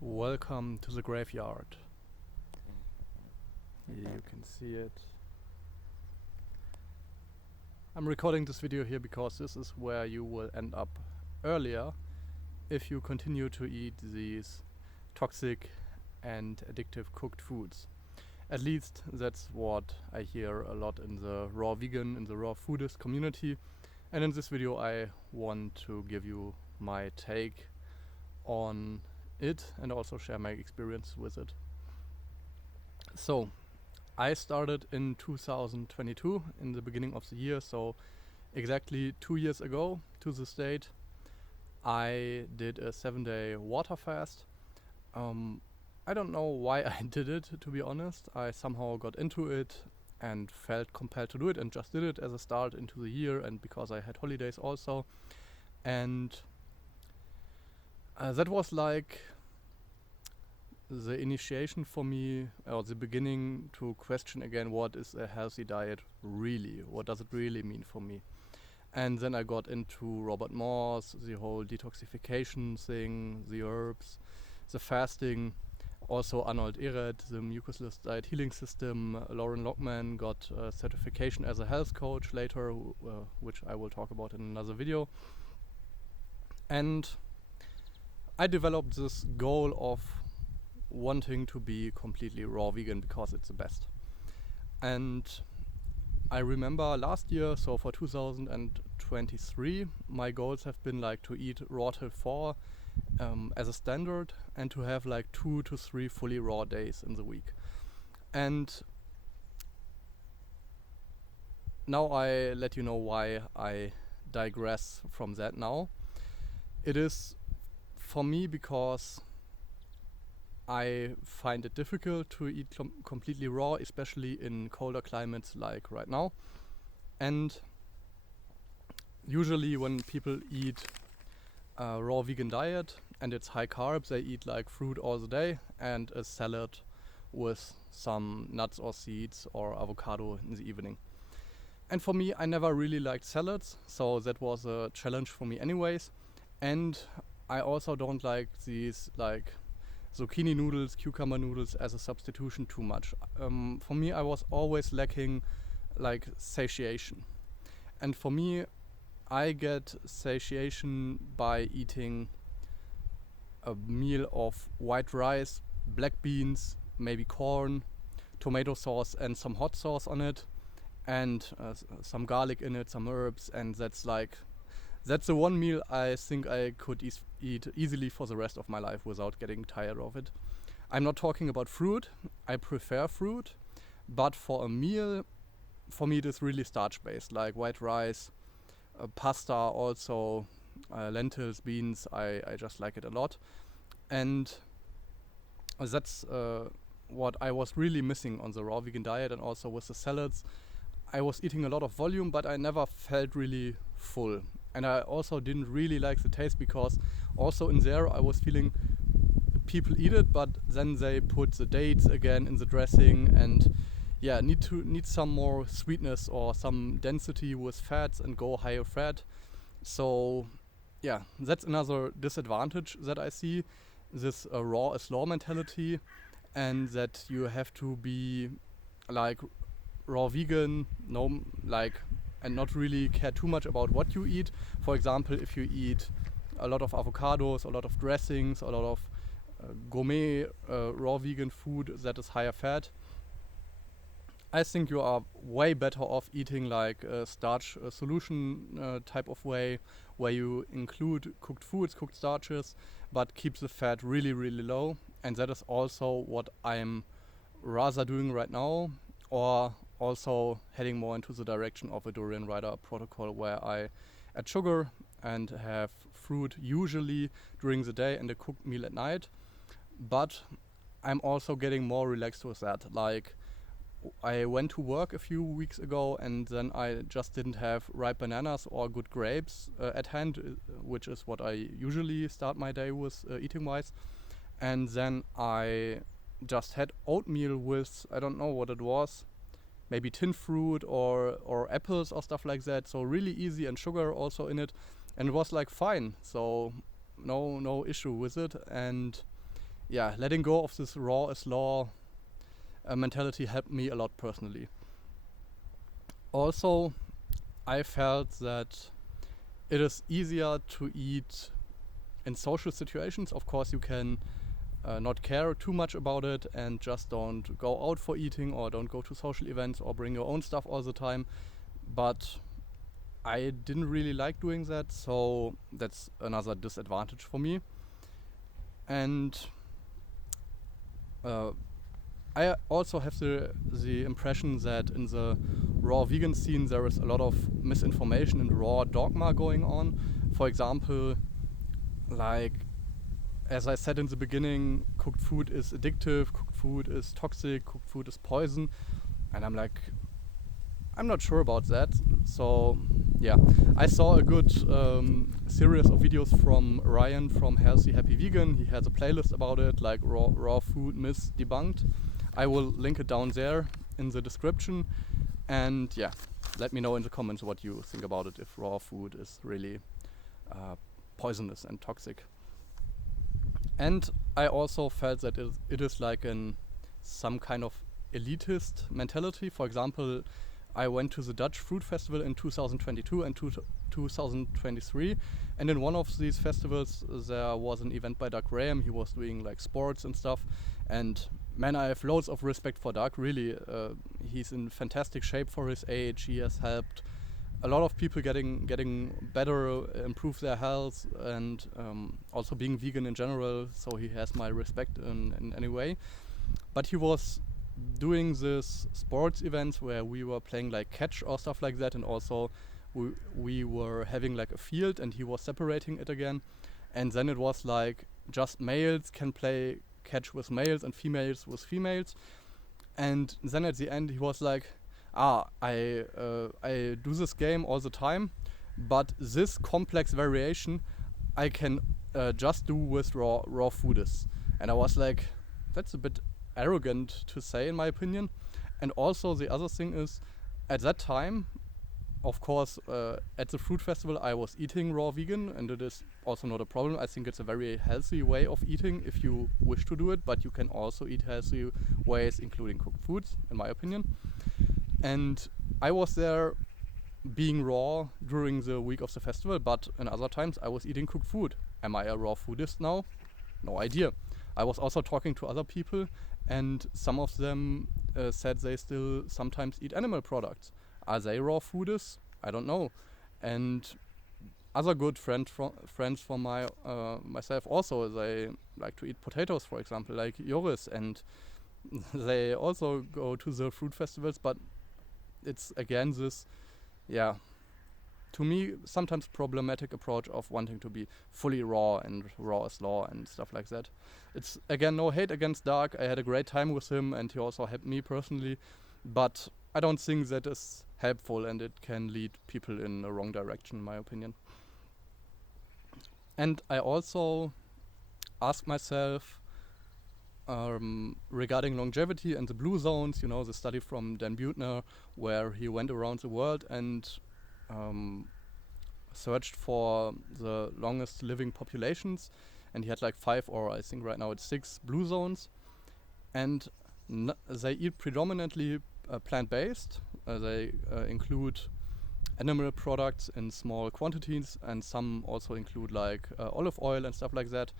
Welcome to the graveyard. Here you can see it. I'm recording this video here because this is where you will end up earlier if you continue to eat these toxic and addictive cooked foods. At least that's what I hear a lot in the raw vegan, in the raw foodist community. And in this video I want to give you my take on it and also share my experience with it. So, I started in 2022, in the beginning of the year, so exactly 2 years ago to this date. I did a 7-day water fast. I don't know why I did it, to be honest. I somehow got into it and felt compelled to do it and just did it as a start into the year, and because I had holidays also. And that was like the initiation for me, or the beginning to question again, what is a healthy diet really? What does it really mean for me? And then I got into Robert Morse, the whole detoxification thing, the herbs, the fasting, also Arnold Ehret, the mucusless diet healing system. Lauren Lockman got a certification as a health coach later, which I will talk about in another video. And I developed this goal of wanting to be completely raw vegan because it's the best. And I remember last year, so for 2023, my goals have been like to eat raw till 4 as a standard, and to have like 2 to 3 fully raw days in the week. And now I let you know why I digress from that now. It is for me because I find it difficult to eat completely raw, especially in colder climates like right now. And usually when people eat a raw vegan diet and it's high carbs, they eat like fruit all the day and a salad with some nuts or seeds or avocado in the evening. And for me, I never really liked salads, so that was a challenge for me anyways. And I also don't like these like zucchini noodles, cucumber noodles as a substitution too much. For me, I was always lacking like satiation. And for me, I get satiation by eating a meal of white rice, black beans, maybe corn, tomato sauce and some hot sauce on it, and some garlic in it, some herbs, and that's the one meal I think I could eat easily for the rest of my life without getting tired of it. I'm not talking about fruit. I prefer fruit, but for a meal, for me it is really starch-based, like white rice, pasta, also lentils, beans. I just like it a lot. And that's what I was really missing on the raw vegan diet, and also with the salads. I was eating a lot of volume, but I never felt really full. And I also didn't really like the taste, because also in there I was feeling people eat it, but then they put the dates again in the dressing, and yeah, need some more sweetness or some density with fats and go higher fat. So yeah, that's another disadvantage that I see, this raw is law mentality, and that you have to be like raw vegan, and not really care too much about what you eat. For example, if you eat a lot of avocados, a lot of dressings, a lot of gourmet raw vegan food that is higher fat, I think you are way better off eating like a starch solution type of way, where you include cooked foods, cooked starches, but keep the fat really, really low. And that is also what I'm rather doing right now, or also heading more into the direction of a Durian Rider protocol, where I add sugar and have fruit usually during the day and a cooked meal at night. But I'm also getting more relaxed with that. Like, I went to work a few weeks ago, and then I just didn't have ripe bananas or good grapes at hand, which is what I usually start my day with eating wise. And then I just had oatmeal with, I don't know what it was, maybe tin fruit or apples or stuff like that. So really easy, and sugar also in it, and it was like fine. So no issue with it. And letting go of this raw is law mentality helped me a lot personally. Also, I felt that it is easier to eat in social situations. Of course, you can not care too much about it and just don't go out for eating or don't go to social events or bring your own stuff all the time. But I didn't really like doing that, so that's another disadvantage for me. And I also have the impression that in the raw vegan scene there is a lot of misinformation and raw dogma going on. For example, like, as I said in the beginning, cooked food is addictive, cooked food is toxic, cooked food is poison. And I'm like, I'm not sure about that. So yeah, I saw a good series of videos from Ryan from Healthy Happy Vegan. He has a playlist about it, like raw food myths debunked. I will link it down there in the description. And yeah, let me know in the comments what you think about it, if raw food is really poisonous and toxic. And I also felt that it is like some kind of elitist mentality. For example, I went to the Dutch Fruit Festival in 2022 and 2023, and in one of these festivals there was an event by Doug Graham. He was doing like sports and stuff, and man, I have loads of respect for Doug, really. He's in fantastic shape for his age. He has helped a lot of people getting better, improve their health, and also being vegan in general, so he has my respect in any way. But he was doing this sports events where we were playing like catch or stuff like that, and also we were having like a field and he was separating it again, and then it was like just males can play catch with males and females with females. And then at the end he was like, I do this game all the time, but this complex variation I can just do with raw foodies. And I was like, that's a bit arrogant to say, in my opinion. And also the other thing is, at that time, of course, at the fruit festival I was eating raw vegan, and it is also not a problem. I think it's a very healthy way of eating if you wish to do it, but you can also eat healthy ways, including cooked foods, in my opinion. And I was there being raw during the week of the festival, but in other times I was eating cooked food. Am I a raw foodist now? No idea. I was also talking to other people, and some of them said they still sometimes eat animal products. Are they raw foodists? I don't know. And other good friends from myself also, they like to eat potatoes, for example, like Joris, and they also go to the fruit festivals, but it's again this, to me sometimes problematic approach of wanting to be fully raw and raw is law and stuff like that. It's again no hate against Doug. I had a great time with him and he also helped me personally, but I don't think that is helpful, and it can lead people in the wrong direction, in my opinion. And I also asked myself regarding longevity and the blue zones, the study from Dan Buettner, where he went around the world and searched for the longest living populations, and he had like 5, or I think right now it's 6 blue zones, and they eat predominantly plant-based. They include animal products in small quantities, and some also include like olive oil and stuff like that,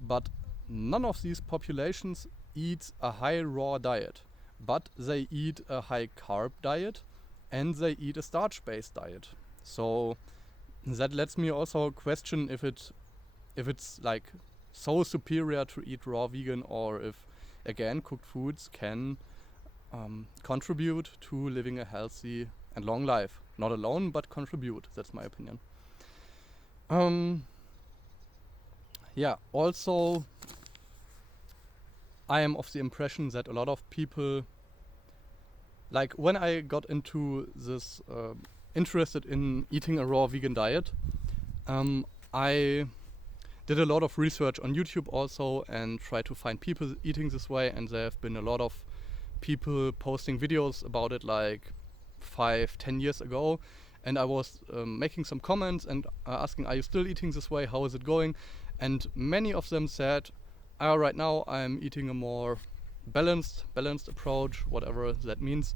but none of these populations eats a high raw diet, but they eat a high carb diet and they eat a starch-based diet. So that lets me also question if it's like so superior to eat raw vegan, or if again cooked foods can contribute to living a healthy and long life. Not alone, but contribute. That's my opinion. Also I am of the impression that a lot of people, like when I got into this interested in eating a raw vegan diet, I did a lot of research on YouTube also and tried to find people eating this way, and there have been a lot of people posting videos about it like 5-10 years ago, and I was making some comments and asking, are you still eating this way, how is it going? And many of them said, Right now I'm eating a more balanced approach, whatever that means.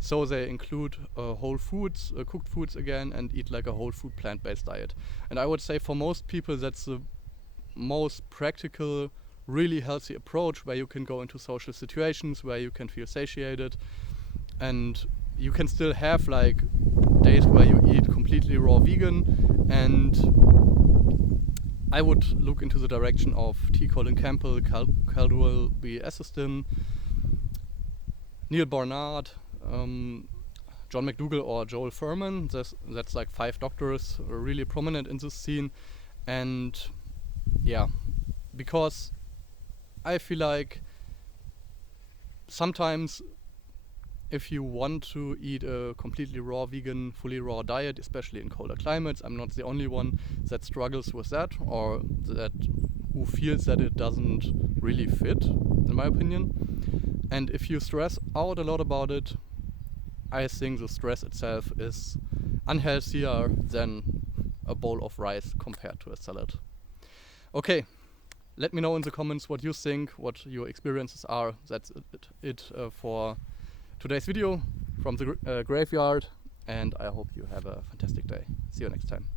So they include whole foods, cooked foods again, and eat like a whole food plant-based diet. And I would say for most people that's the most practical, really healthy approach, where you can go into social situations where you can feel satiated, and you can still have like days where you eat completely raw vegan. And I would look into the direction of T. Colin Campbell, Caldwell B. Esselstyn, Neil Barnard, John McDougall or Joel Furman. That's like 5 doctors really prominent in this scene. And yeah, because I feel like sometimes if you want to eat a completely raw vegan, fully raw diet, especially in colder climates, I'm not the only one that struggles with that, or that who feels that it doesn't really fit, in my opinion. And if you stress out a lot about it, I think the stress itself is unhealthier than a bowl of rice compared to a salad. Okay, let me know in the comments what you think, what your experiences are. That's it for today's video from the graveyard, and I hope you have a fantastic day. See you next time.